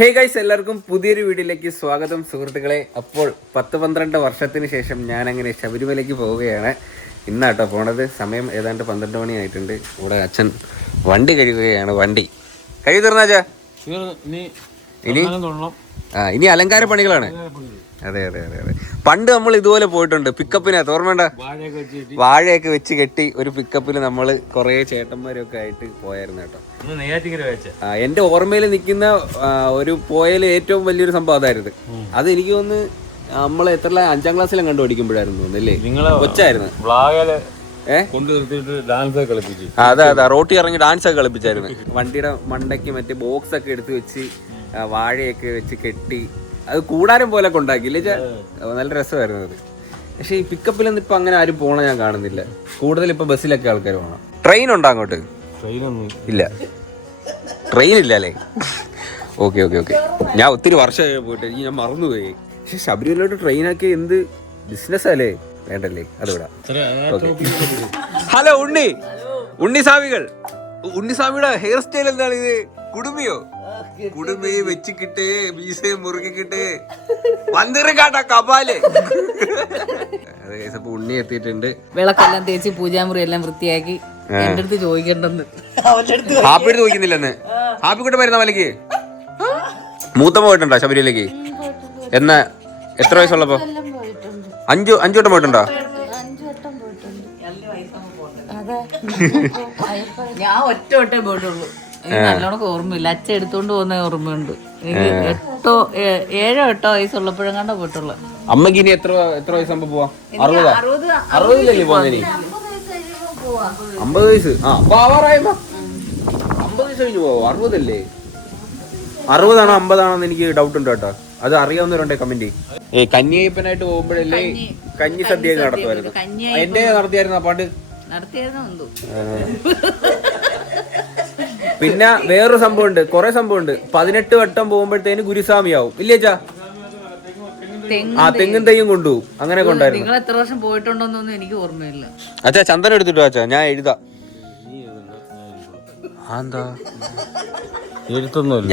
Hey guys, എല്ലാവർക്കും പുതിയൊരു വീഡിയോയിലേക്ക് സ്വാഗതം സുഹൃത്തുക്കളെ. അപ്പോൾ 10-12 വർഷത്തിന് ശേഷം ഞാൻ അങ്ങനെ ശബരിമലയ്ക്ക് പോവുകയാണ്. ഇന്നാട്ടോ പോണത്. സമയം ഏതാണ്ട് 12 മണി ആയിട്ടുണ്ട്. ഇവിടെ അച്ഛൻ വണ്ടി കഴുകുകയാണ്. വണ്ടി കഴുകി തീർന്നാച്ചാ ഇനി അലങ്കാര പണികളാണ്. അതെ അതെ അതെ അതെ. പണ്ട് നമ്മൾ ഇതുപോലെ പോയിട്ടുണ്ട് പിക്കപ്പിനകത്ത്, ഓർമ്മണ്ട? വാഴയൊക്കെ വെച്ച് കെട്ടി ഒരു പിക്കപ്പിൽ നമ്മൾ കുറെ ചേട്ടന്മാരൊക്കെ ആയിട്ട് പോയായിരുന്നു കേട്ടോ. എന്റെ ഓർമ്മയിൽ നിൽക്കുന്ന ഒരു പോയാൽ ഏറ്റവും വലിയൊരു സംഭവം അതായിരുന്നു. അത് എനിക്ക് തോന്നുന്നു നമ്മൾ എത്ര 5ാം ക്ലാസ്സിലും കണ്ടു പഠിക്കുമ്പോഴായിരുന്നു തോന്നുന്നല്ലേ, കൊച്ചായിരുന്നു. അതെ അതെ, റോട്ടി ഇറങ്ങി ഡാൻസ് ഒക്കെ കളിപ്പിച്ചായിരുന്നു. വണ്ടിയുടെ മണ്ടയ്ക്ക് മറ്റേ ബോക്സ് ഒക്കെ എടുത്ത് വെച്ച് വാഴയൊക്കെ വെച്ച് കെട്ടി അത് കൂടാരം പോലെ ഉണ്ടാക്കിയില്ലേ, നല്ല രസമായിരുന്നു അത്. പക്ഷെ ഈ പിക്കപ്പിലൊന്നും ഇപ്പൊ അങ്ങനെ ആരും പോണ ഞാൻ കാണുന്നില്ല. കൂടുതൽ ഇപ്പൊ ബസ്സിലൊക്കെ ആൾക്കാർ പോകണം. ട്രെയിൻ ഉണ്ടോ അങ്ങോട്ട്? ഇല്ല, ട്രെയിൻ ഇല്ല അല്ലേ? Okay okay okay. ഞാൻ ഒത്തിരി വർഷമായി പോയിട്ട് ഞാൻ മറന്നുപോയി. പക്ഷെ ശബരിമലയോട്ട് ട്രെയിനൊക്കെ എന്ത് ബിസിനസ് അല്ലേ? വേണ്ടല്ലേ, അത് വിടാം. ഹലോ ഉണ്ണിസ്വാമികൾ. ഉണ്ണിസ്വാമിയുടെ ഹെയർ സ്റ്റൈൽ എന്താണ് ഇത്? കുടുമിയോ? കുടുമയെ വെച്ചിക്കിട്ട് മീസയെ മുറുകിക്കിട്ട് വന്നിറക്കാട്ടാ കപാല്. അപ്പൊ ഉണ്ണി എത്തിയിട്ടുണ്ട്. വിളക്കെല്ലാം തേച്ച് പൂജാമുറി എല്ലാം വൃത്തിയാക്കി എന്റെ അടുത്ത് ചോദിക്കണ്ടെന്ന് ഹാപ്പി എടുത്ത് ചോദിക്കുന്നില്ലെന്ന്. ഹാപ്പി കൂടെ വരുന്ന മലക്ക് മൂത്തമ്മ പോയിട്ടുണ്ടോ ശബരിമലയ്ക്ക്? എന്നാ എത്ര വയസ്സുള്ളപ്പോ? 5 വട്ടം പോയിട്ടുണ്ടോ? ഞാൻ ഒറ്റ വട്ടേ പോയിട്ടുള്ളൂ. എനിക്ക് നല്ലോണം ഓർമ്മയില്ല. അച്ഛൻ എടുത്തോണ്ട് പോകുന്ന ഓർമ്മയുണ്ട്. എനിക്ക് 7-8 വയസ്സുള്ളപ്പോഴും കണ്ട പോയിട്ടുള്ളു. അമ്മക്ക് ഇനി എത്ര വയസ്സാകുമ്പോ പോവാ? 60 പോവാനി? 50 വയസ്സ്. അപ്പൊ ആവാറായപ്പോ 50 വയസ്സ് കഴിഞ്ഞു പോവോ? 60 അല്ലേ? 60 ആണോ 50 ആണോന്ന് എനിക്ക് ഡൗട്ട് ഉണ്ട് കേട്ടോ. അത് അറിയാവുന്നവരുണ്ടേ കമന്റ്. കന്യായപ്പനായിട്ട് പോകുമ്പോഴല്ലേ കഞ്ഞി സദ്യ നടത്തുമായിരുന്നു. എന്റെ നടത്തിയായിരുന്നു ആ പാട്ട് നടത്തിയായിരുന്നു. പിന്നെ വേറൊരു സംഭവം ഉണ്ട്, കുറെ സംഭവം ഉണ്ട്. 18 വട്ടം പോകുമ്പോഴത്തേന് ഗുരുസ്വാമിയാവും ഇല്ലേച്ചാ? തെങ്ങും തെയ്യും കൊണ്ടുപോകും. അങ്ങനെ കൊണ്ടായിരുന്നു. നിങ്ങൾ എത്ര വർഷം പോയിട്ടുണ്ടോന്നൊന്നും എനിക്ക് ഓർമ്മയില്ല. അച്ഛാ ചന്ദനം എടുത്തിട്ടോ അച്ഛാ, ഞാൻ എഴുതാം. എന്താ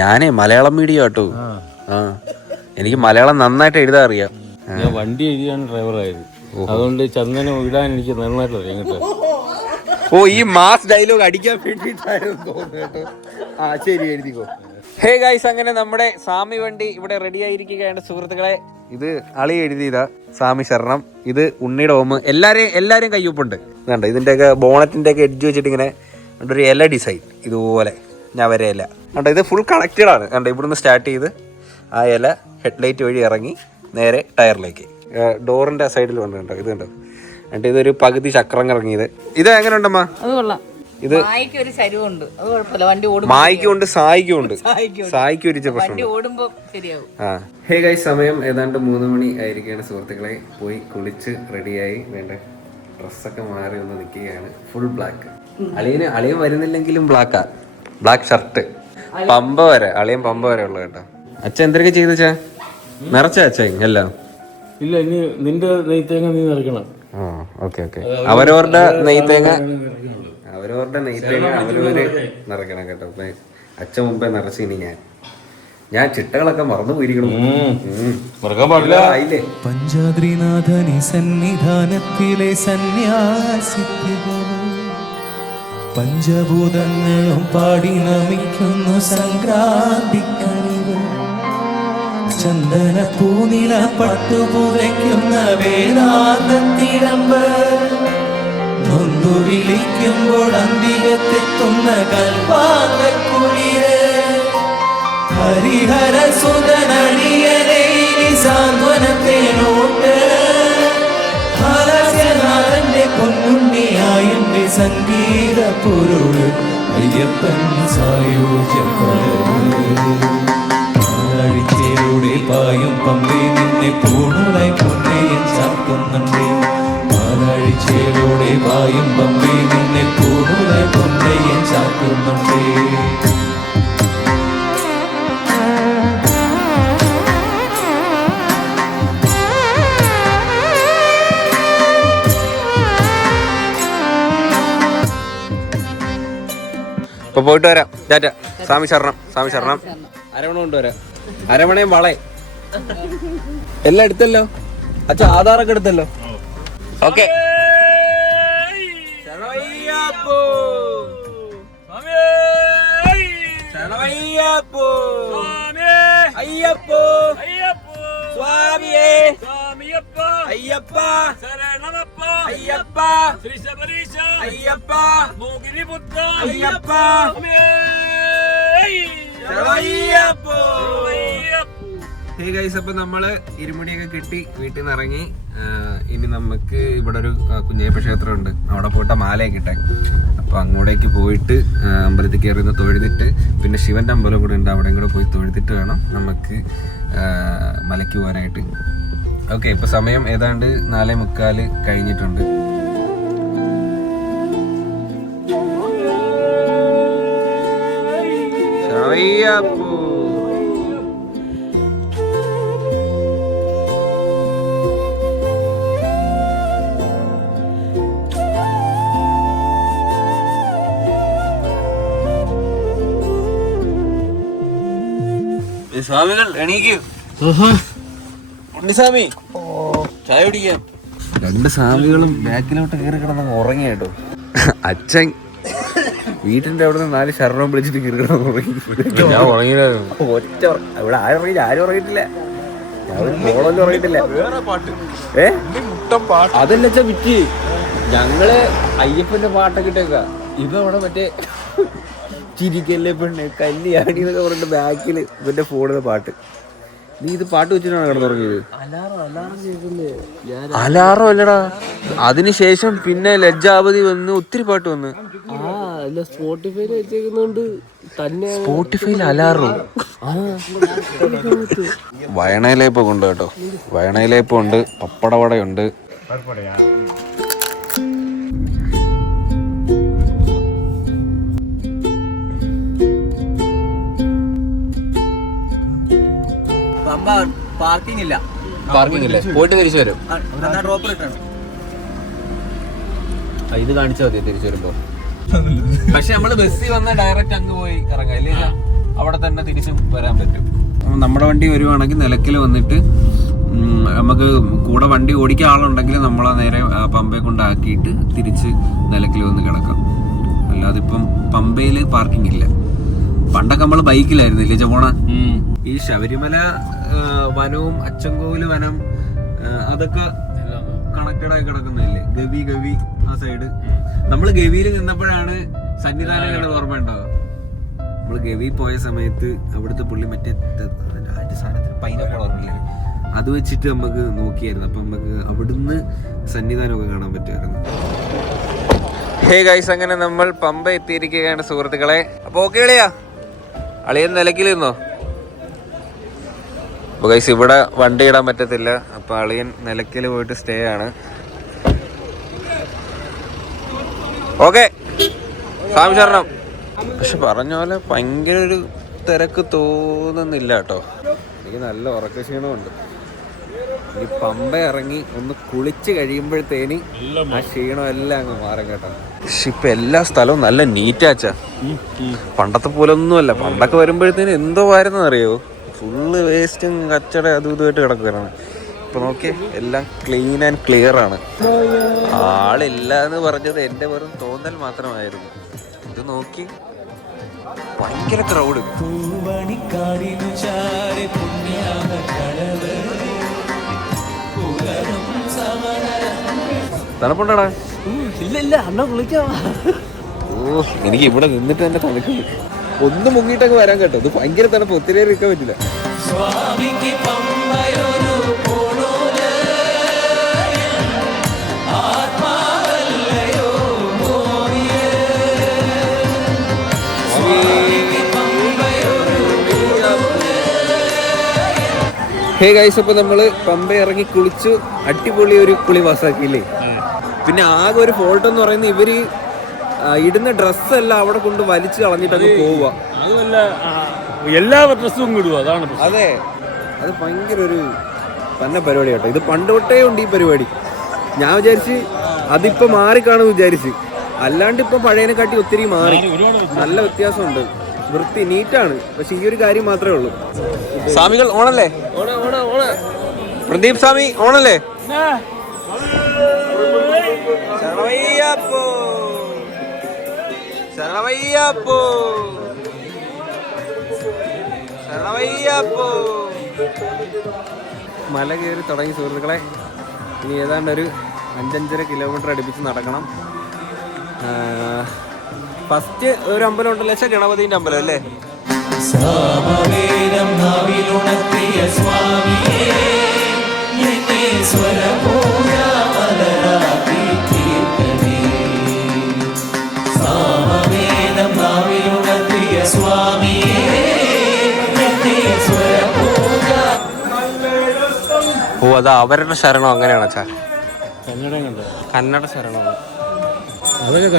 ഞാനേ മലയാളം മീഡിയം കേട്ടോ. എനിക്ക് മലയാളം നന്നായിട്ട് എഴുതാൻ അറിയാം. ഞാൻ വണ്ടി എഴുതിയാണ് ഡ്രൈവറായത്. അതുകൊണ്ട് ചന്ദനം ഇടാൻ എനിക്ക് നന്നായിട്ട് അറിയാം കേട്ടോ. ഓ, ഈ മാസ് ഡയലോഗ് അടിക്കാൻ വേണ്ടിയിട്ടായിരുന്നു തോന്നുന്നു കേട്ടോ. ശരി, എഴുതിക്കോ. ഹേ ഗൈസ്, അങ്ങനെ നമ്മുടെ സാമി വണ്ടി ഇവിടെ റെഡി ആയിരിക്കുകയാണ് സുഹൃത്തുക്കളെ. ഇത് അളി എഴുതിയതാ, സാമി ശരണം. ഇത് ഉണ്ണിയുടെ ഓമ്. എല്ലാരെയും കയ്യൊപ്പുണ്ട്. കണ്ടോ, ഇതിന്റെയൊക്കെ ബോണറ്റിന്റെ ഒക്കെ എഡ്ജ് വെച്ചിട്ട് ഇങ്ങനെ ഒരു ഇല ഡിസൈൻ ഇതുപോലെ. ഞാൻ വരെ ഇല കണ്ടോ, ഇത് ഫുൾ കണക്റ്റഡ് ആണ്. കണ്ടോ, ഇവിടുന്ന് സ്റ്റാർട്ട് ചെയ്ത് ആ ഇല ഹെഡ്ലൈറ്റ് വഴി ഇറങ്ങി നേരെ ടയറിലേക്ക്. ഡോറിന്റെ സൈഡിൽ വന്നിട്ടുണ്ടോ, ഇത് കണ്ടോ. എന്നിട്ട് ഇതൊരു പകുതി ചക്രം ഇറങ്ങിയത്. ഇത് എങ്ങനെ ഉണ്ടമ്മ? ഇത് മായിക്കുണ്ട്, സായിക്കുണ്ട്. സായിക്ക് ഒരു പ്രശ്നം. ഹേ ഗൈസ്, സമയം ഏതാണ്ട് 3 മണി ആയിരിക്കുകയാണ് സുഹൃത്തുക്കളെ. പോയി കുളിച്ച് റെഡിയായി വേണ്ട ഡ്രസ്സൊക്കെ മാറി ഒന്ന് നിൽക്കുകയാണ്. Full black. അളിയൻ വരുന്നില്ലെങ്കിലും ബ്ലാക്ക് ഷർട്ട്. പമ്പ വരെ ഉള്ളത് കേട്ടോ. അച്ഛൻ എന്തൊക്കെ ചെയ്തച്ചാ? നിറച്ച അച്ഛൻ എല്ലാം ഇല്ല. ഇനി നിന്റെ നെയ്ത്തേങ്ങ നീ നിറയ്ക്കണം. Okay okay. അവരവരുടെ നെയ്ത്തേങ്ങ അവരവര് നിറയ്ക്കണം കേട്ടോ. അച്ഛൻ മുമ്പേ നിറച്ച്. ഇനി ഞാൻ ചിട്ടകളൊക്കെ മറന്നു പോയിരിക്കണം. പഞ്ചാദ്രിനാഥനി സന്നിധാനത്തിലെ സന്യാസിക്കുക പഞ്ചഭൂതങ്ങളും പാടി നമിക്കുന്നു സംക്രാന്തിക്കണികൾ. ചന്ദന പൂനില പട്ടുപുരയ്ക്കുന്ന വേദാന്തത്തിടമ്പ് നൊന്തു വിളിക്കുമ്പോൾ അന്തികത്തെത്തുന്ന കൽപ്പാന്തക്കുളിര്. ഹരിഹര സുതനടിയനെ സാന്ത്വനത്തേനോട്ട് ഹാലാസ്യനാഥന്റെ പൊന്നുണ്ണിയായന്റെ സംഗീത പൊരുള് അയ്യപ്പൻ സായുജ്യപ്പഴയുടെ പായും പമ്പേ നിന്നെ പൂണുളായി പൊന്നയും ചാർത്തുന്നുണ്ടേ. പാലാഴിച്ചേലോടെ പായും പമ്പേ നിന്നെ പൂണുളായി പൊന്നയും ചാർത്തുന്നുണ്ടേ. ഇപ്പൊ പോയിട്ട് വരാം. ടാറ്റ. സ്വാമി ശരണം. അരവണ കൊണ്ടുവരാം. അരവണയും വളേ എല്ലാം എടുത്തല്ലോ. അച്ഛാ ആധാറൊക്കെ എടുത്തല്ലോ. ഓക്കെ. അയ്യപ്പോ സ്വാമിയേ അയ്യപ്പ അയ്യപ്പ അയ്യപ്പ അയ്യപ്പ ഹേ ഗൈസ്, അപ്പൊ നമ്മള് ഇരുമുടിയൊക്കെ കിട്ടി വീട്ടിൽ നിന്ന് ഇറങ്ങി. ഇനി നമുക്ക് ഇവിടെ ഒരു കുഞ്ഞയ്യപ്പ ക്ഷേത്രം ഉണ്ട്, അവിടെ പോയിട്ട് മാലയൊക്കെ ഇട്ടെ. അപ്പൊ അങ്ങോട്ടേക്ക് പോയിട്ട് അമ്പലത്തിൽ കയറി നിന്ന് തൊഴുതിട്ട്, പിന്നെ ശിവന്റെ അമ്പലം കൂടെ ഉണ്ട്, അവിടെയും കൂടെ പോയി തൊഴുതിട്ട് വേണം നമുക്ക് മലയ്ക്ക് പോകാനായിട്ട്. ഓക്കെ, ഇപ്പൊ സമയം ഏതാണ്ട് 4:45 കഴിഞ്ഞിട്ടുണ്ട്. സ്വാമികൾ എണീക്കൂ. ഉണ്ണിസ്വാമി ചായ കുടിക്കാം. 2 സ്വാമികളും ബാക്കിലോട്ട് കയറി കിടന്ന് ഉറങ്ങി കേട്ടോ. അച്ഛൻ വീട്ടിന്റെ അവിടെ നിന്ന് 4 ശരണം വിളിച്ചിട്ട് കയറി കിടന്ന് ഉറങ്ങി. ഞാൻ ഉറങ്ങിയില്ലായിരുന്നു. ഒറ്റ ഇവിടെ ആരും ഉറങ്ങിയില്ല. ആരും ഉറങ്ങിയിട്ടില്ല. മോളൊന്നും ഉറങ്ങിയിട്ടില്ല. അതല്ല വിറ്റ് ഞങ്ങള് അയ്യപ്പന്റെ പാട്ടൊക്കെ ഇട്ടേക്ക. ഇവ അവിടെ മറ്റേ ചിരിക്കല്ലേ പെണ്ണ് കല്യാണി എന്നൊക്കെ പറഞ്ഞിട്ട് ബാക്കിൽ ഇവന്റെ ഫോണിലെ പാട്ട്. നീ ഇത് പാട്ട് വെച്ചിട്ടാണ് കിടന്നുറങ്ങിയത്? അലാറം അല്ലടാ, അതിനുശേഷം പിന്നെ ലജ്ജാവതി വന്ന് ഒത്തിരി പാട്ട് വന്ന്. സ്പോട്ടിഫൈയിൽ വെച്ചേക്കുന്നോണ്ട് തന്നെ സ്പോട്ടിഫൈയിൽ അലാറം. വയണയിലേപ്പ് കൊണ്ട് കേട്ടോ, വയണയിലേപ്പ് ഉണ്ട്, പപ്പടവടയുണ്ട്. പാർക്കിംഗ് ഇല്ല. പോയിട്ട് തിരിച്ചു വരും. ഇത് കാണിച്ചാൽ മതി തിരിച്ചു വരുമ്പോ. പക്ഷെ നമ്മള് ബസ്സിൽ വന്നാൽ ഡയറക്റ്റ് അങ്ങ് പോയി ഇറങ്ങാം, ഇല്ല അവിടെ തന്നെ തിരിച്ചും വരാൻ പറ്റും. നമ്മുടെ വണ്ടി വരുവാണെങ്കിൽ നിലയ്ക്കൽ വന്നിട്ട് നമുക്ക് കൂടെ വണ്ടി ഓടിക്കാൻ ആളുണ്ടെങ്കിൽ നമ്മളെ നേരെ പമ്പയെ കൊണ്ടാക്കിയിട്ട് തിരിച്ച് നിലയ്ക്കൽ വന്ന് കിടക്കാം. അല്ലാതെ ഇപ്പം പമ്പയില് പാർക്കിംഗ് ഇല്ല. പണ്ടൊക്കെ നമ്മള് ബൈക്കിലായിരുന്നില്ലേ ചോണ. ഈ ശബരിമല വനവും അച്ചൻകോവില് വനം അതൊക്കെ കണക്റ്റഡ് ആയി കിടക്കുന്നില്ലേ? ഗവി ആ സൈഡ്. നമ്മള് ഗവിയിൽ നിന്നപ്പോഴാണ് സന്നിധാനം കണ്ടത്, ഓർമ്മയുണ്ടോ? നമ്മള് ഗവി പോയ സമയത്ത് അവിടുത്തെ പുള്ളി മറ്റേ സാധനത്തിന് പൈനാപ്പിൾ ഓർമ്മയില്ലേ, അത് വെച്ചിട്ട് നമുക്ക് നോക്കിയായിരുന്നു. അപ്പൊ നമുക്ക് അവിടുന്ന് സന്നിധാനമൊക്കെ കാണാൻ പറ്റുമായിരുന്നു. ഹേ ഗൈസ്, അങ്ങനെ നമ്മൾ പമ്പ എത്തിയിരിക്കുകയാണ് സുഹൃത്തുക്കളെ. അപ്പൊ ഓക്കെ അളിയാ, അളിയൻ നിലയ്ക്കലിരുന്നോ? അപ്പോൾ ഗൈസ് ഇവിടെ വണ്ടി ഇടാൻ പറ്റത്തില്ല. അപ്പോൾ അളിയൻ നിലയ്ക്കൽ പോയിട്ട് സ്റ്റേ ആണ്. ഓക്കെ, സ്വാമി ശരണം. പക്ഷെ പറഞ്ഞ പോലെ ഭയങ്കര ഒരു തിരക്ക് തോന്നുന്നില്ല കേട്ടോ. എനിക്ക് നല്ല ഉറക്ക ക്ഷീണമുണ്ട്. ഈ പമ്പ ഇറങ്ങി ഒന്ന് കുളിച്ച് കഴിയുമ്പോഴത്തേന് ആ ക്ഷീണം എല്ലാം അങ്ങ് മാറും കേട്ടോ. പക്ഷെ ഇപ്പൊ എല്ലാ സ്ഥലവും നല്ല നീറ്റാച്ചാ, പണ്ടത്തെ പോലെ ഒന്നുമല്ല. പണ്ടൊക്കെ വരുമ്പോഴത്തേന് എന്തോ ആയിരുന്നു അറിയോ, ഫുള്ള് വേസ്റ്റും കച്ചട അതും ഇതുമായിട്ട് കിടക്കുകയാണ്. ഇപ്പൊ നോക്കിയേ, എല്ലാം ക്ലീൻ ആൻഡ് ക്ലിയർ ആണ്. ആളില്ല എന്ന് പറഞ്ഞത് എന്റെ വെറും തോന്നൽ മാത്രമായിരുന്നു. ഇത് നോക്കി, ഭയങ്കര ക്രൗഡ്. തണുപ്പുണ്ടാടാ? ഇല്ല അണ്ണ കുളിക്കാം. ഓ, എനിക്ക് ഇവിടെ നിന്നിട്ട് തന്നെ തണുക്കുന്നു. ഒന്ന് മുങ്ങിയിട്ടൊക്കെ വരാൻ കേട്ടോ. ഇത് ഭയങ്കര തണുപ്പ്, ഒത്തിരി നേരം ഇരിക്കാൻ പറ്റില്ല. ഹേ ഗൈസ്, അപ്പൊ നമ്മള് പമ്പ ഇറങ്ങി കുളിച്ചു, അടിപൊളി ഒരു കുളി പാസ്സാക്കിയില്ലേ. പിന്നെ ആകെ ഒരു ഫോൾട്ട് എന്ന് പറയുന്നത് ഇവര് ഇടുന്ന ഡ്രസ്സല്ല അവിടെ കൊണ്ട് വലിച്ചു കളഞ്ഞിട്ടൊക്കെ പോവുക. എല്ലാ ഡ്രസ്സും ഇടുക, അതാണ്. അതെ, അത് ഭയങ്കര ഒരു തന്നെ പരിപാടി കേട്ടോ. ഇത് പണ്ട് തൊട്ടേ ഉണ്ട് ഈ പരിപാടി. ഞാൻ വിചാരിച്ച് അതിപ്പോ മാറിക്കാണെന്ന് വിചാരിച്ച്. അല്ലാണ്ട് ഇപ്പൊ പഴയതിനെക്കാട്ടി ഒത്തിരി മാറി, നല്ല വ്യത്യാസമുണ്ട്. വൃത്തി നീറ്റാണ്. പക്ഷെ ഈ ഒരു കാര്യം മാത്രമേ ഉള്ളൂ. സ്വാമികൾ ഓണല്ലേ? പ്രദീപ് സ്വാമി ഓണല്ലേ? ശരണമയ്യപ്പോ ശരണമയ്യപ്പോ ശരണമയ്യപ്പോ. മല കയറി തുടങ്ങി സുഹൃത്തുക്കളെ. ഇനി ഏതാണ്ട് ഒരു 5-5.5 കിലോമീറ്റർ അടുപ്പിച്ച് നടക്കണം. ഫസ്റ്റ് ഒരു അമ്പലം ഉണ്ടല്ലോ, ഗണപതിന്റെ അമ്പലം അല്ലേ? സാമവേദം നാവിലുണർത്തിയ സ്വാമിയേ, എന്നെ സ്വരപൂജാമലരാക്കി തീർക്കണേ. സാമവേദം നാവിലുണർത്തിയ സ്വാമിയേ, എന്നെ സ്വരപൂജ. ഓ, അതാ അവരുടെ ശരണം അങ്ങനെയാണ് അച്ഛാ. കന്നഡ ശരണമാണ്.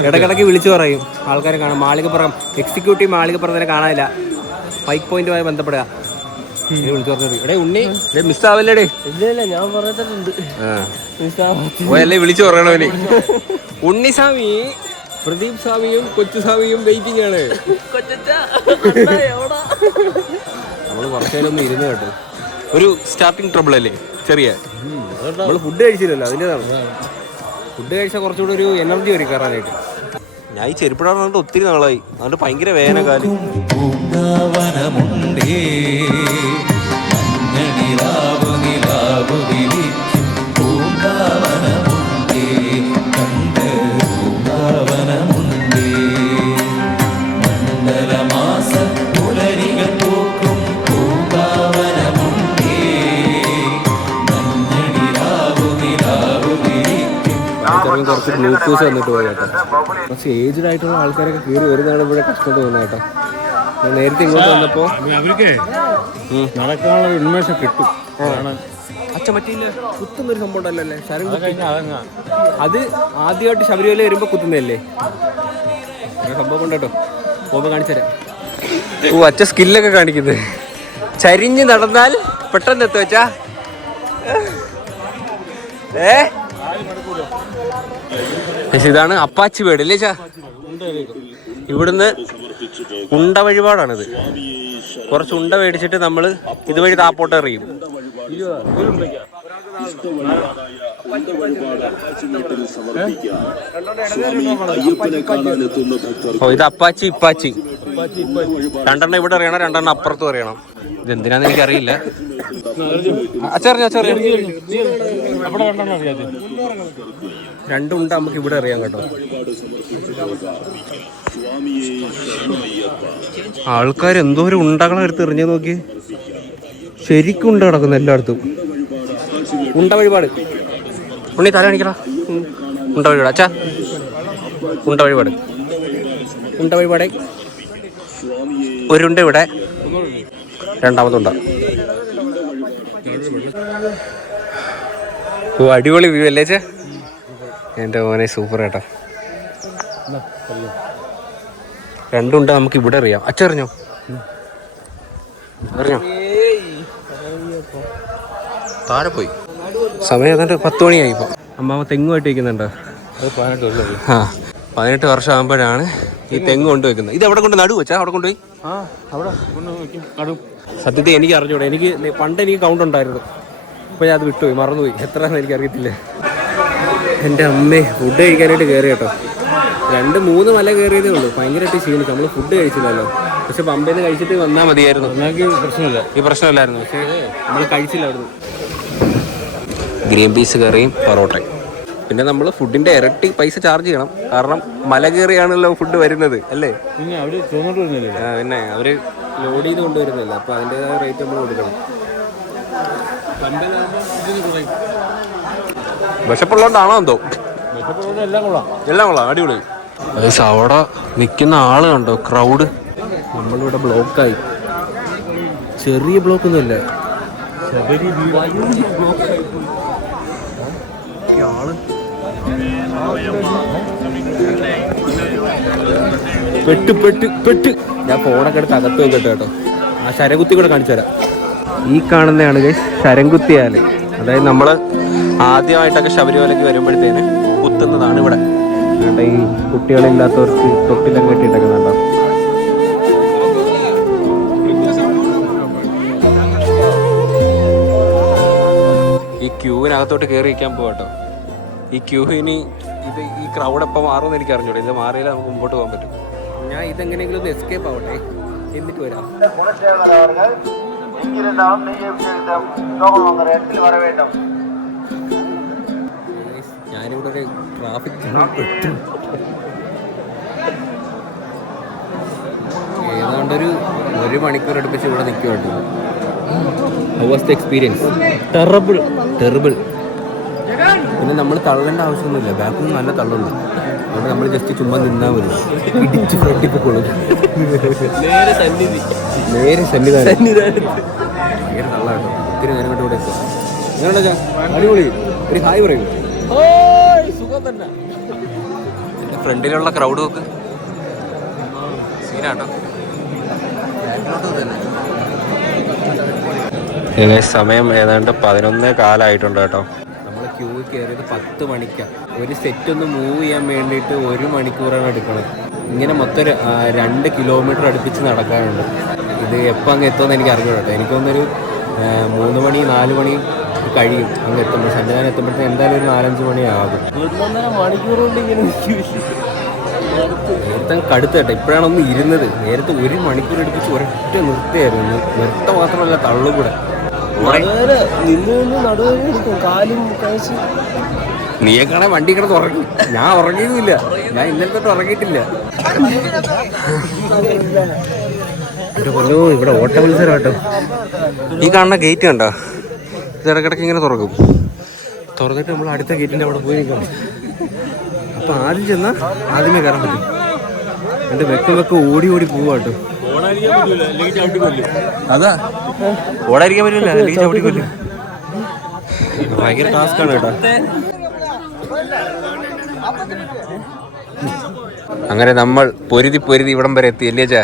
ഇടയ്ക്കിടയ്ക്ക് വിളിച്ചു പറയും, ആൾക്കാരെ കാണാം. മാളികപ്പുറം എക്സിക്യൂട്ടീവ് മാളികപ്പുറത്തിനെ കാണാനില്ല, പൈക്ക് പോയിന്റുമായി ബന്ധപ്പെടുക. വിളിച്ചു പറഞ്ഞത് ഇവിടെ ഉണ്ണി മിസ്സാവല്ലേടേ? ഇല്ല, ഞാൻ പറഞ്ഞിട്ടുണ്ട്. ഓയല്ലേ വിളിച്ചു പറയണവന്. ഉണ്ണിസ്വാമി, പ്രദീപ് സ്വാമിയും കൊച്ചുസ്വാമിയും വെയിറ്റിംഗ് ആണ്. നമ്മള് കുറച്ചേരൊന്നും ഇരുന്ന് കേട്ടോ. ഒരു സ്റ്റാർട്ടിങ് ട്രബിൾ അല്ലേ ചെറിയ. നമ്മള് ഫുഡ് കഴിച്ചില്ലല്ലോ, അതിൻ്റെതാണ്. ഫുഡ് കഴിച്ചാൽ കുറച്ചുകൂടെ ഒരു എനർജി വരും കയറാനായിട്ട്. ഞാൻ ഈ ചെരുപ്പിടാൻ വന്നിട്ട് ഒത്തിരി നാളായി, അതുകൊണ്ട് ഭയങ്കര വേനൽക്കാലം. പൂങ്കാവനമുണ്ടേ, മഞ്ഞണിലാവു നിലാവു വിരിക്കും പൂങ്കാവനമുണ്ടേ, കണ്ട് പൂങ്കാവനമുണ്ടേ, മണ്ഡലമാസ പുലരികൾ പൂക്കും പൂങ്കാവനമുണ്ടേ, മഞ്ഞണിലാവു നിലാവു വിരിക്കും. കുറച്ച് ഗ്ലൂക്കോസ് വന്നിട്ട് പോയി കേട്ടോ. കുറച്ച് ഏജ്ഡ് ആയിട്ടുള്ള ആൾക്കാരൊക്കെ കയറി ഒരു നാളും ഇവിടെ കഷ്ടപ്പെട്ട് വന്നു കേട്ടോ. ഞാൻ നേരത്തെ ഇങ്ങോട്ട് വന്നപ്പോ അവർക്ക് നടക്കാനുള്ള ഉന്മേഷം കിട്ടും. അച്ഛ പറ്റിയില്ല, കുത്തുന്നൊരു സംഭവം ഉണ്ടല്ലോ ശരംകുത്തി. അത് ആദ്യമായിട്ട് ശബരിമല വരുമ്പോ കുത്തുന്നതല്ലേ സംഭവം ഉണ്ട് കേട്ടോ. പോകുമ്പോ കാണിച്ചുതരാം. ഓ, അച്ഛ സ്കില്ലൊക്കെ കാണിക്കുന്നത്. ചരിഞ്ഞ് നടന്നാൽ പെട്ടെന്ന് എത്തും അച്ഛാ. ഇതാണ് അപ്പാച്ചി വീട് അല്ലേ ചാ? ഇവിടുന്ന് ഉണ്ട വഴിപാടാണിത്. കുറച്ച് ഉണ്ട മേടിച്ചിട്ട് നമ്മൾ ഇതുവഴി താപ്പോട്ട് എറിയും. ഓ, ഇത് അപ്പാച്ചി ഇപ്പാച്ചി. 2 ഇവിടെ അറിയണം, 2 അപ്പുറത്തും അറിയണം. ഇതെന്തിനാന്ന് എനിക്കറിയില്ല. അച്ചറിഞ്ഞ 2 ഉണ്ട നമുക്ക് ഇവിടെ അറിയാം കേട്ടോ. ആൾക്കാർ എന്തോരം ഉണ്ടകളെ എടുത്ത് എറിഞ്ഞു നോക്കി. ശരിക്കും ഉണ്ട കിടക്കുന്നു എല്ലായിടത്തും. ഉണ്ട വഴിപാട്. ഉണ്ണി തല കാണിക്കടാ. ഉണ്ട വഴിപാട് അച്ഛാ, ഉണ്ട വഴിപാട്. ഉണ്ട വഴിപാടെ ഒരുണ്ട ഇവിടെ, 2ാമതുണ്ട. ഓ, അടിപൊളി വ്യൂ അല്ലേ ചേ? എൻ്റെ മോനെ സൂപ്പർ കേട്ടോ. 2 ഉണ്ട നമുക്ക് ഇവിടെ അറിയാം. അച്ഛ അറിഞ്ഞോ? അറിഞ്ഞോ? താഴെ പോയി. സമയം ഏതാണ്ട് 10 മണിയായി. ഇപ്പോൾ അമ്മാവ തെങ്ങുമായിട്ട് വയ്ക്കുന്നുണ്ടോ? ആ, 18 വർഷം ആകുമ്പോഴാണ് ഈ തെങ്ങ് കൊണ്ടുവയ്ക്കുന്നത്. ഇത് എവിടെ കൊണ്ട് നടുവ് വെച്ചാ? അവിടെ കൊണ്ടുപോയി സത്യത്തിൽ എനിക്ക് അറിഞ്ഞൂടെ. എനിക്ക് പണ്ട് കൗണ്ട് ഉണ്ടായിരുന്നു, ഇപ്പോൾ ഞാൻ അത് വിട്ടുപോയി, മറന്നുപോയി. എത്രയാണെന്ന് എനിക്കറിയത്തില്ല. എൻ്റെ അമ്മേ, ഫുഡ് കഴിക്കാനായിട്ട് കയറി കേട്ടോ. 2-3 മല കയറിയതേ ഉള്ളൂ. ഭയങ്കരമായിട്ട് ക്ഷീണിച്ചു. നമ്മൾ ഫുഡ് കഴിച്ചില്ലല്ലോ. പക്ഷെ പമ്പയിൽ നിന്ന് കഴിച്ചിട്ട് വന്നാൽ മതിയായിരുന്നു. ഈ പ്രശ്നമില്ലായിരുന്നു. പക്ഷേ നമ്മൾ കഴിച്ചില്ലായിരുന്നു. ഗ്രീൻ പീസ് കറിയും പൊറോട്ടയും. പിന്നെ നമ്മൾ ഫുഡിൻ്റെ ഇരട്ടി പൈസ ചാർജ് ചെയ്യണം. കാരണം മല കയറിയാണല്ലോ ഫുഡ് വരുന്നത് അല്ലേ? പിന്നെ അവർ ലോഡ് ചെയ്ത് കൊണ്ടുവരുന്നില്ല. അപ്പോൾ അതിൻ്റെതായ റേറ്റ് നമ്മൾ കൊടുക്കണം. വിശപ്പുള്ളതുകൊണ്ടാണോ എന്തോ? എല്ലാം കൊള്ളാം, അടിപൊളി. അവിടെ നിൽക്കുന്ന ആള് കണ്ടോ, ക്രൗഡ്. നമ്മളിവിടെ ബ്ലോക്കായി. ചെറിയ ബ്ലോക്കൊന്നുമില്ല, ആള് പെട്ട് പെട്ട് പെട്ട്. ഞാൻ ഫോണൊക്കെ എടുത്ത് അകത്ത് വെക്കട്ടെ കേട്ടോ. ആ ശരംകുത്തി കൂടെ കാണിച്ചു തരാം. ഈ കാണുന്നതാണ് ശരംകുത്തിയാല്. അതായത് നമ്മൾ ആദ്യമായിട്ടൊക്കെ ശബരിമലയ്ക്ക് വരുമ്പോഴത്തേന് കുത്തുന്നതാണ് ഇവിടെ. അതുകൊണ്ട് ഈ കുട്ടികളില്ലാത്തവർക്ക് തൊട്ടിലൊക്കെ കെട്ടിയിട്ടേക്കുന്നുണ്ടോ. ഈ ക്യൂവിനകത്തോട്ട് കയറി ഇരിക്കാൻ പോകട്ടോ. ഈ ക്യൂ ഇനി ഈ ക്രൗഡ് എപ്പോൾ മാറുമെന്ന് എനിക്ക് അറിഞ്ഞൂടെ. ഇത് മാറിയാലേ നമുക്ക് മുമ്പോട്ട് പോകാൻ പറ്റും. ഞാൻ ഇതെങ്ങനെയെങ്കിലും ഒന്ന് എസ്കേപ്പ് ആവട്ടെ, എന്നിട്ട് വരാം. ഞാനിവിടെ ഒരു ട്രാഫിക് പെട്ടു. ഏതാണ്ടൊരു 1 മണിക്കൂർ അടുപ്പിച്ച് ഇവിടെ നിൽക്കുവാട്ടോ. How was the experience? Terrible. പിന്നെ നമ്മൾ തള്ളേണ്ട ആവശ്യമൊന്നുമില്ല, ബാക്കിൽ നിന്ന് നല്ല തള്ളുണ്ട്. അതുകൊണ്ട് നമ്മൾ ജസ്റ്റ് ചുമ്മാ നിന്നാൽ മതി, ഇടിച്ച് ഫ്രണ്ടിൽ പൊക്കോളും. നേരെ സന്നിധാനം. ഭയങ്കര തള്ളാട്ടോ. ഒത്തിരി നേരം കൊണ്ട് ഇവിടെ എത്തുക. എങ്ങനെയാ അടിപൊളി. ഒരു ഹായ് പറയൂ. സുഖം തന്നെ. എൻ്റെ ഫ്രണ്ടിലുള്ള ക്രൗഡ് നോക്ക്, സീനാട്ടോ. സമയം ഏതാണ്ട് 11 കാലമായിട്ടുണ്ട് കേട്ടോ. നമ്മൾ ക്യൂ കയറിയത് 10 മണിക്കാണ്. ഒരു സെറ്റ് ഒന്ന് മൂവ് ചെയ്യാൻ വേണ്ടിയിട്ട് 1 മണിക്കൂറാണ് എടുക്കുന്നത്. ഇങ്ങനെ മൊത്തം 2 കിലോമീറ്റർ അടുപ്പിച്ച് നടക്കാനുണ്ട്. ഇത് എപ്പോൾ അങ്ങ് എത്തുമെന്ന് എനിക്ക് അറിഞ്ഞു കേട്ടോ. എനിക്കൊന്നൊരു 3 മണി 4 മണി കഴിയും അങ്ങ് എത്തുമ്പോൾ. സന്നിധാനം എത്തുമ്പോഴത്തേക്ക് എന്തായാലും ഒരു 4-5 മണിയാകും. 1.5 മണിക്കൂർ കൊണ്ട് ഇങ്ങനെ നേരത്തെ കടുത്ത കേട്ടോ. ഇപ്പോഴാണ് ഒന്ന് ഇരുന്നത്. നേരത്തെ 1 മണിക്കൂർ എടുപ്പിച്ച് ഒരൊറ്റ നിർത്തിയായിരുന്നു. നിർത്ത മാത്രമല്ല തള്ളുകൂടെ. നീയൊക്കെയാണെ വണ്ടി കിടന്ന് ഉറങ്ങി. ഞാൻ ഉറങ്ങിയതുമില്ല. ഞാൻ ഇന്നലെ തൊട്ട് ഉറങ്ങിയിട്ടില്ല. ഇവിടെ കൊല്ലോ ഇവിടെ ഓട്ട മത്സരം കേട്ടോ. ഈ കാണുന്ന ഗേറ്റ് കണ്ടോ, ഇത് ഇടയ്ക്കിടയ്ക്ക് ഇങ്ങനെ തുറക്കും. തുറന്നിട്ട് നമ്മൾ അടുത്ത ഗേറ്റിൻ്റെ അവിടെ പോയി നിൽക്കണം. അപ്പോൾ ആദ്യം ചെന്നാൽ ആദ്യമേ കയറാൻ പറ്റും. എൻ്റെ വെക്കം ഓടി പോവാട്ടോ. അതാ ഓടാതിരിക്കാൻ പറ്റില്ല, അല്ലെങ്കിൽ ചവിട്ടിക്കൊല്ലും. ഭയങ്കര ടാസ്ക്കാണ് കേട്ടോ. അങ്ങനെ നമ്മൾ പൊരുതി ഇവിടം വരെ എത്തി അല്ലേ ചാ?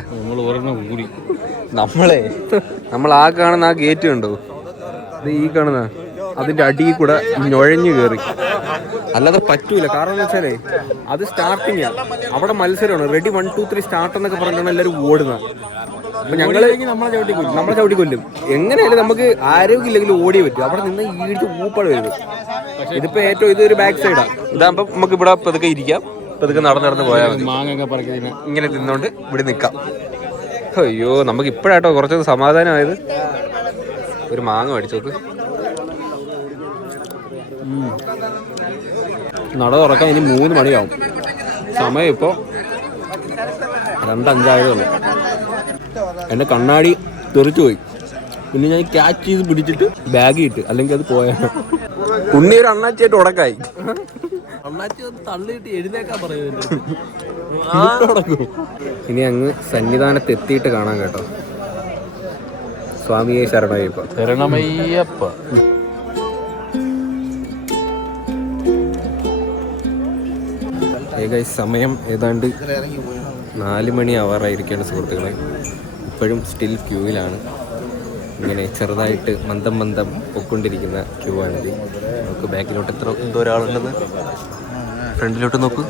നമ്മൾ ആ കാണുന്ന ആ ഗേറ്റ് കണ്ടോ, ഇത് ഈ കാണുന്ന അതിന്റെ അടിയിൽ കൂടെ നുഴഞ്ഞു കയറി. അല്ലാതെ പറ്റൂല. കാരണം എന്ന് വെച്ചാലേ അത് സ്റ്റാർട്ടിങ്ങാ. അവിടെ മത്സരമാണ്. റെഡി 1 2 3 സ്റ്റാർട്ട് എന്നൊക്കെ പറഞ്ഞാണ് എല്ലാവരും ഓടുന്നത്. അപ്പൊ ഞങ്ങള് നമ്മളെ ചവിട്ടിക്കൊല്ലും. എങ്ങനെയായാലും നമുക്ക് ആരോഗ്യം ഇല്ലെങ്കിലും ഓടിയേ പറ്റും. അവിടെ നിന്ന് ഈടിച്ച് ഊപ്പാട് വരും. ഇതിപ്പോ ഏറ്റവും ഇതൊരു ബാക്ക് സൈഡാ. ഇതാകുമ്പോ നമുക്ക് ഇവിടെ പതുക്കെ ഇരിക്കാം, പതുക്കെ നടന്ന് പോയാൽ മതി. ഇങ്ങനെ തിന്നോണ്ട് ഇവിടെ നിൽക്കാം. അയ്യോ, നമുക്ക് ഇപ്പോഴാട്ടോ കുറച്ചൊക്കെ സമാധാനമായത്. ഒരു മാങ്ങ മേടിച്ചു നോക്ക്. നട തുറക്കാൻ ഇനി 3 മണിയാവും. സമയം ഇപ്പോൾ 2:05 എൻ്റെ കണ്ണാടി തെറിച്ചു പോയി. പിന്നെ ഞാൻ ക്യാച്ച് ചെയ്ത് പിടിച്ചിട്ട് ബാഗ് ഇട്ട്, അല്ലെങ്കിൽ അത് പോയാണ്. ഉണ്ണി ഒരു അണ്ണാച്ചിയായിട്ട് ഉടക്കായി. തള്ളിയിട്ട് എഴുന്നേക്കാൻ പറയുന്നത്. ഇനി അങ്ങ് സന്നിധാനത്ത് എത്തിയിട്ട് കാണാൻ കേട്ടോ. സ്വാമിയെ ശരണമയ്യപ്പ. സമയം ഏതാണ്ട് 4 മണി ആവാറായിരിക്കുകയാണ് സുഹൃത്തുക്കളെ. ഇപ്പോഴും സ്റ്റിൽ ക്യൂവിലാണ്. ഇങ്ങനെ ചെറുതായിട്ട് മന്ദം പൊക്കൊണ്ടിരിക്കുന്ന ക്യൂ ആണിത്. നമുക്ക് ബാക്കിലോട്ട് എന്തോ ഒരാളുണ്ടെന്ന്. ഫ്രണ്ടിലോട്ട് നോക്കൂ.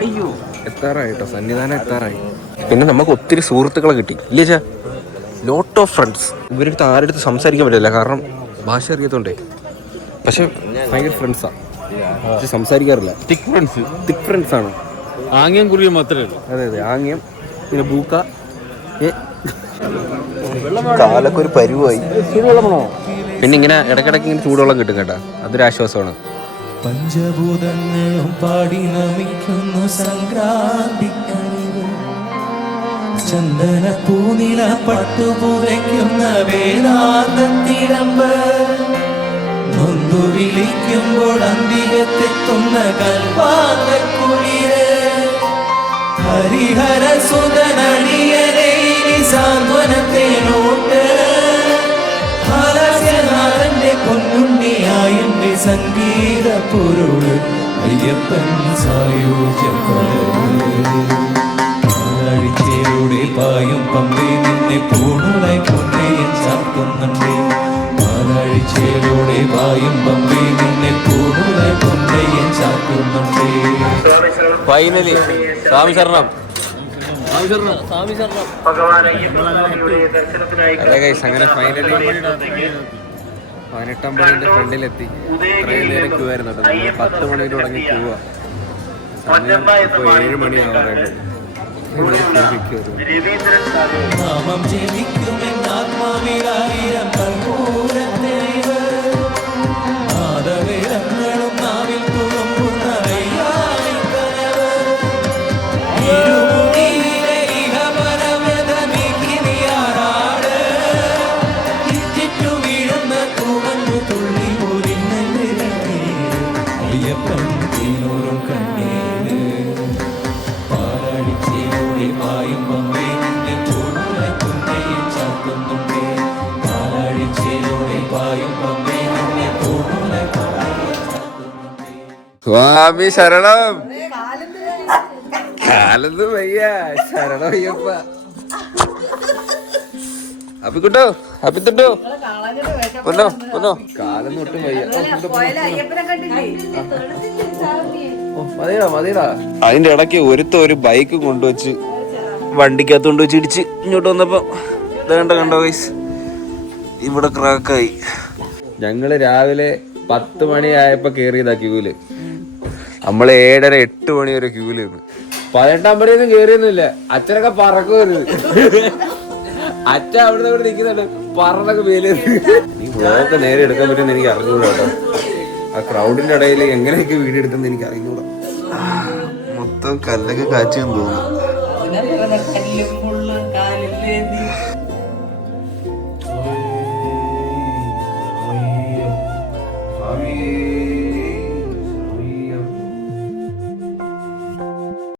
അയ്യോ എത്താറായിട്ടോ, സന്നിധാനം എത്താറായി. പിന്നെ നമുക്ക് ഒത്തിരി സുഹൃത്തുക്കളെ കിട്ടി ഇല്ലേ ചാ? Lot of friends. ഇവരുടെ ആരുടെ സംസാരിക്കാൻ പറ്റില്ല, കാരണം ഭാഷ അറിയാത്തോണ്ടേ. പക്ഷെ ഭയങ്കര ഫ്രണ്ട്സാണ്. പക്ഷെ സംസാരിക്കാറില്ല. തിക് ഫ്രണ്ട്സ് ആണ്. ആംഗ്യം കുറിയ മാത്രമേ ഉള്ളൂ. അതെ ആംഗ്യം. പിന്നെ ബൂക്ക കാലൊക്കെ ഒരു പരുവായി. പിന്നെ ഇങ്ങനെ ഇടയ്ക്കിടയ്ക്ക് ഇങ്ങനെ ചൂടുവെള്ളം കിട്ടും കേട്ടോ. അതൊരു ആശ്വാസമാണ്. പഞ്ചഭൂതങ്ങളും പാടി നമിക്കുന്നു സംക്രാന്തിക്കണിവ്. ചന്ദന പൂനില പട്ടുപുതയ്ക്കുന്ന വേദാന്തത്തിരമ്പ്. നൊന്തു വിളിക്കുമ്പോൾ അന്തികത്തെത്തുന്ന കൽപ്പാന്തക്കുളിര്. ഹരിഹര സുതനടിയനെ സാന്ത്വനത്തേനോട്ട്. ഹാലാസ്യനാഥന്റെ പൊന്നുണ്ണിയായെന്റെ സംഗീത പൊരുള്. അയ്യപ്പൻ സായുജ്യപ്പഴഴിച്ചയുടെ പായും പമ്പേ നിന്നെ പൂണുളായി പൊന്നയൻ ചാർത്തുന്നുണ്ടേ. പാലാഴിച്ചയുടെ പായും പമ്പേ നിന്നെ പൂണുളായി പൊന്നയൻ ചാർത്തുന്നുണ്ടേ. ഫൈനലി സ്വാമി ശരണം. അതെ ഗൈസ്, അങ്ങനെ ഫൈനലി 18 പടിന്റെ ഫ്രണ്ടിലെത്തി. ഇത്രയും നേരം ക്യൂ ആയിരുന്നു കേട്ടോ. നമ്മൾ 10 മണിക്ക് തുടങ്ങി ക്യൂവാ. സമയം ഇപ്പോൾ 7 മണിയാവാറായിട്ട്. നാമം ജപിക്കുമെന്നാത്മാവിലായിരം കർപ്പൂരത്തേവർ നാദവേദങ്ങളും നാവിൽ തുളുമ്പുന്ന അയ്യാവിൻ കനവ് ഇരുമുടിയിലെ ഇഹപരവ്യതമിക്കിനിയാറാട് ഇറ്റിറ്റു വീഴുന്ന തൂമഞ്ഞു തുള്ളി പോലിന്നല്ലേ അയ്യപ്പൻ തീനൂറും കണ്ണീര് പാലാഴിച്ചേലൂടെ പായും പമ്പേ നിന്നെ ചൂടുള്ള കുന്നയിൽ ചാർത്തുന്നുണ്ടേ പാലാഴിച്ചേലൂടെ പായും പമ്പേ നിന്നെ ചൂടുള്ള കുന്നയിൽ ചാർത്തുന്നുണ്ടേ. സ്വാമി ശരണം. കാലൊന്നും വയ്യ, ശരണം അയ്യപ്പ. അപ്പിക്കുട്ടോ, അപ്പിത്തുട്ടോ, പൊന്നോ പൊന്നോ. കാലൊന്നും ഒട്ടും വയ്യ. മതിടാ മതിടാ. അതിന്റെ ഇടയ്ക്ക് ഒരു ബൈക്ക് കൊണ്ടുവച്ച് വണ്ടിക്കകത്ത് കൊണ്ടുവച്ച് ഇടിച്ച് ഇങ്ങോട്ട് വന്നപ്പോ കണ്ടോ ഗൈസ്, ഇവിടെ ക്രാക്കായി. ഞങ്ങള് രാവിലെ 10 മണിയായപ്പോ കേറിയതാ ക്യൂല്. നമ്മള് 7:30-8 മണി വരെ ക്യൂല് നിന്ന്. 18 പടിയൊന്നും കേറിയൊന്നുമില്ല. അച്ഛനൊക്കെ പറക്കുമായിരുന്നു. അച്ഛൻ അവിടുന്ന് ഇവിടെ നിൽക്കുന്നുണ്ട്, പറന്നൊക്കെ മേലെ. ഈ വ്ളോഗൊക്കെ നേരെ എടുക്കാൻ പറ്റുമെന്ന് എനിക്ക് അറിഞ്ഞൂടാ കേട്ടോ. ആ ക്രൗഡിന്റെ ഇടയിൽ എങ്ങനെയൊക്കെ വീഡിയോ എടുക്കുന്ന എനിക്ക് അറിഞ്ഞൂടാ. മൊത്തം കല്ലൊക്കെ കാച്ചെന്ന് തോന്നുന്നു.